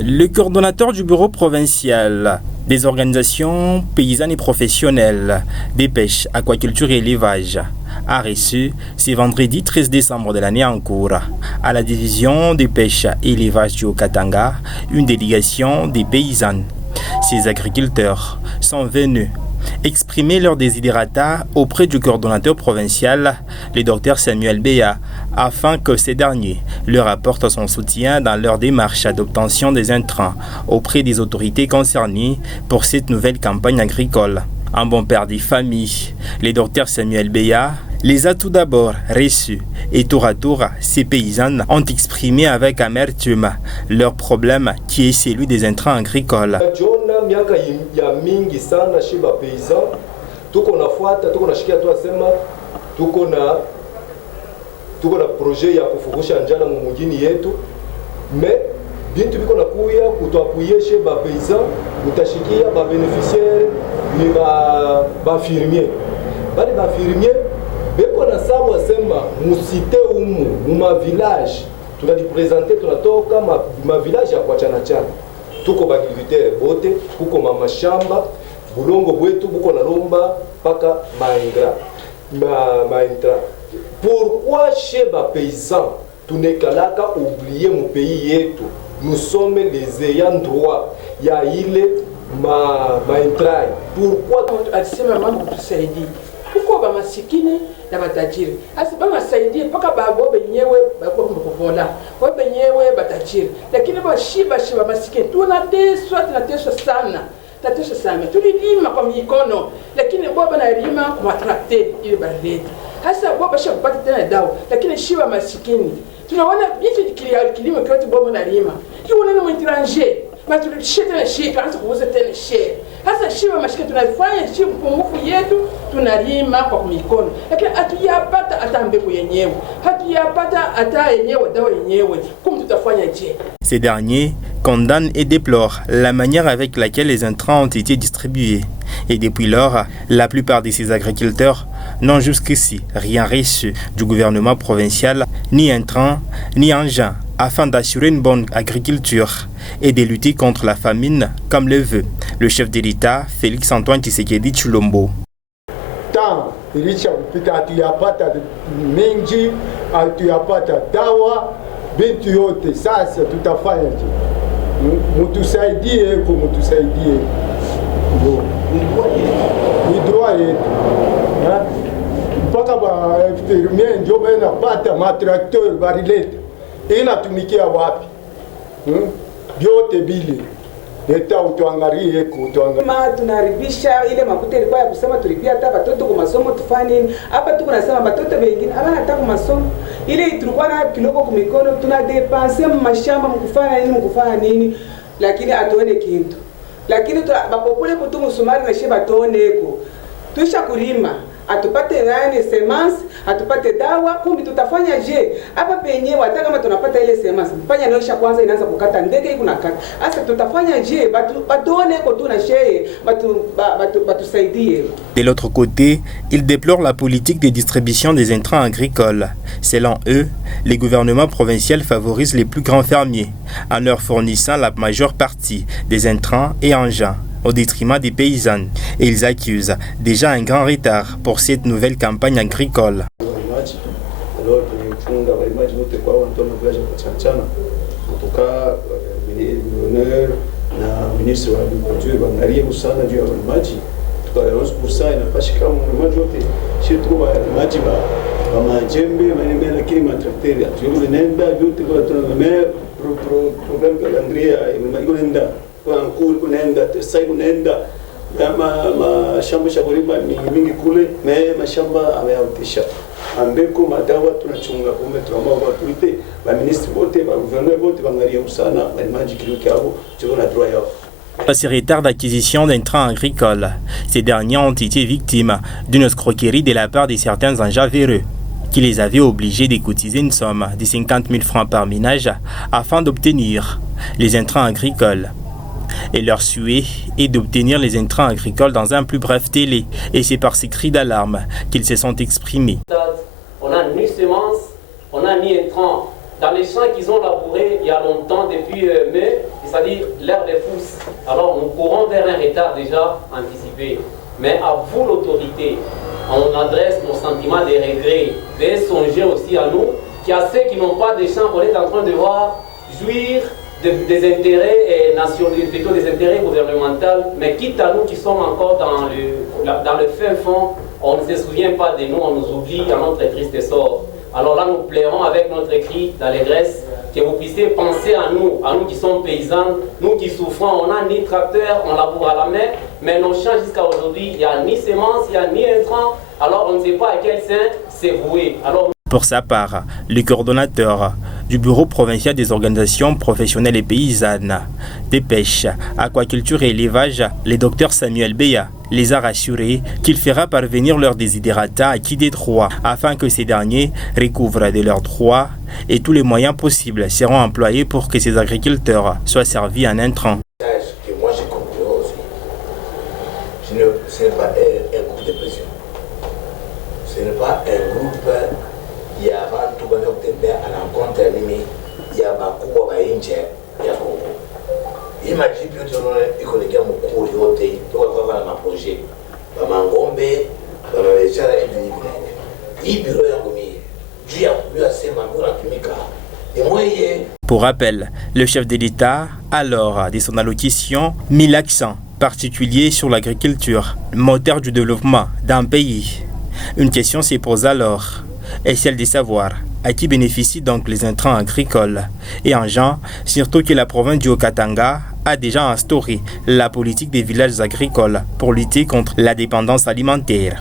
Le coordonnateur du bureau provincial des organisations paysannes et professionnelles des pêches, aquaculture et élevage a reçu ce vendredi 13 décembre de l'année en cours à la division des pêches et élevage du Haut-Katanga une délégation des paysannes. Ces agriculteurs sont venus exprimer leur desiderata auprès du coordonnateur provincial, le Dr Samuel Beya, afin que ces derniers leur apportent son soutien dans leur démarche d'obtention des intrants auprès des autorités concernées pour cette nouvelle campagne agricole. Un bon père des familles, le Dr Samuel Beya les a tout d'abord reçus et tour à tour, ces paysannes ont exprimé avec amertume leur problème qui est celui des intrants agricoles. Miaka ya mingi sana shiba paysan tuko nafuata tuko nashikia tu asema tuko na projet ya kufurusha njala mu mjini yetu mais bintu biko nakuya kutwapuye ba paysan utashikia ba bénéficiaire ni ba infirmier bali ba infirmier beko na sawa asema musite umu mu village tunalipresenter tunatoka ma village ya kwa chana tuko bagriculteur bote kuko mashamba bulongo bwetu buko nalomba paka maintra. Pourquoi chez ba paysan tunekalaka oublier mon pays yetu? Nous sommes les ayants droit ya ile maintra. Pourquoi alisema mambo kutusaidia? Pourquoi ba masikini na matajiri? Asi ba masaidie paka babo benyewe bako mkovola. Wao benyewe batajiri. Lakini ba shiba masikini tunateswa sana. Tateswa sana. Tulilima kwa mikono lakini baba na lima kwa trakte ile baleti. Hasa baba shapata tena dawa lakini shiba masikini. Tunaona vitu kilimo kyote baba na lima. Kiona na mtranger. Matulishie tena shii kaanza kuuza tena shii. Hasa shiba mashike tunafanya shii mpungufu yetu tunalima kwa mikono. Lakini hatuyapata hata mbegu yenyewe. Hatuyapata hata yenyewe dawa yenyewe. Comment tutafanya je? Ces derniers condamnent et déplorent la manière avec laquelle les intrants ont été distribués. Et depuis lors, la plupart de ces agriculteurs n'ont jusqu'ici rien reçu du gouvernement provincial, ni intrants, ni engins, afin d'assurer une bonne agriculture et de lutter contre la famine, comme le veut le chef de l'État, Félix-Antoine Tshisekedi Tshilombo. Tant ilisha kupita hatuyapata mengi, hatuyapata dawa, bintu yote. Sasa tutafanya je? Mutusaidie kwa mutusaidie. Ni droit yetu. Mpaka ba infirmier ndio bena pata matrakteur barilete. Inatumikia wapi? Vyote bile. Leta utuangalie tunaribisha ile makuta ilikuwa ya kusema tulipia hata watoto kwa masomo tufanye nini. Hapa tuko nasema watoto wengine hapana hata kwa masomo. Ile tulikuwa na kiloko kwa mikono tunadepense mashamba mkufanya nini lakini atuone kintu. Lakini bapopule kutumu sumari na sheba tuoneko. Tuisha kulima atupate nani semence atupate dawa kumbi tutafanya je hapa penyewe hata kama tunapata ile semence fanya naosha kwanza inaanza kukata ndege iko nakata sasa tutafanya je batuone ko tuna sheye batusaidie. De l'autre côté, ils déplorent la politique de distribution des intrants agricoles. Selon eux, les gouvernements provinciaux favorisent les plus grands fermiers en leur fournissant la majeure partie des intrants et engins au détriment des paysannes, et ils accusent déjà un grand retard pour cette nouvelle campagne agricole. mashamba shakulima mingi kule mashamba ameyautisha ambeko madawa tunachunga kumbe tunaomba tuite ba ministre bote ba gouverneur bote bangalia usana balimaji kilio kyabo tubona droit yao. Ces retards d'acquisition d'intrants agricoles, ces derniers ont été victimes d'une escroquerie de la part de certains engins véreux qui les avaient obligés de cotiser une somme de 50 000 francs par ménage afin d'obtenir les intrants agricoles. Et leur souhait est d'obtenir les intrants agricoles dans un plus bref délai. Et c'est par ces cris d'alarme qu'ils se sont exprimés. On n'a ni semences, on n'a ni intrants. Dans les champs qu'ils ont labourés il y a longtemps, depuis mai, ils c'est-à-dire l'ère des pousses. Alors nous courons vers un retard déjà anticipé. Mais à vous l'autorité, on adresse nos sentiments de regret, de songer aussi à nous, qui à ceux qui n'ont pas de champs, on est en train de voir jouir des intérêts nationaux, plutôt des intérêts gouvernementaux, mais quitte à nous qui sommes encore dans le fin fond, on ne se souvient pas de nous, on nous oublie à notre triste sort. Alors là, nous plairons avec notre cri d'allégresse que vous puissiez penser à nous qui sommes paysans, nous qui souffrons, on n'a ni tracteur, on laboure à la main, mais nos champs jusqu'à aujourd'hui, il n'y a ni semences, il n'y a ni intrants, alors on ne sait pas à quel sein c'est voué. Alors, pour sa part, le coordonnateur du Bureau provincial des organisations professionnelles et paysannes des pêches, aquaculture et élevage, le docteur Samuel Beya, les a rassurés qu'il fera parvenir leurs désidérata à qui des droits afin que ces derniers recouvrent de leurs droits et tous les moyens possibles seront employés pour que ces agriculteurs soient servis en intrants. Que moi j'ai compris aussi, ce n'est pas un groupe de pression, ce n'est pas un groupe. Il y a abantu banokutembea anakontra nini ya bakubwa ba nje ya Kongo. Hii majibu yote unaona iko ni kama mkuu yote kwa na maprojet ba mangombe ba biashara hivi. Hii biro yangu mimi juu ya kuyasema mbona tumika ni moye. Pour rappel, le chef de l'État, alors de son allocution, mit l'accent particulier sur l'agriculture, moteur du développement d'un pays. Une question se pose alors, est celle de savoir à qui bénéficient donc les intrants agricoles. Et en genre, surtout que la province du Haut-Katanga a déjà instauré la politique des villages agricoles pour lutter contre la dépendance alimentaire.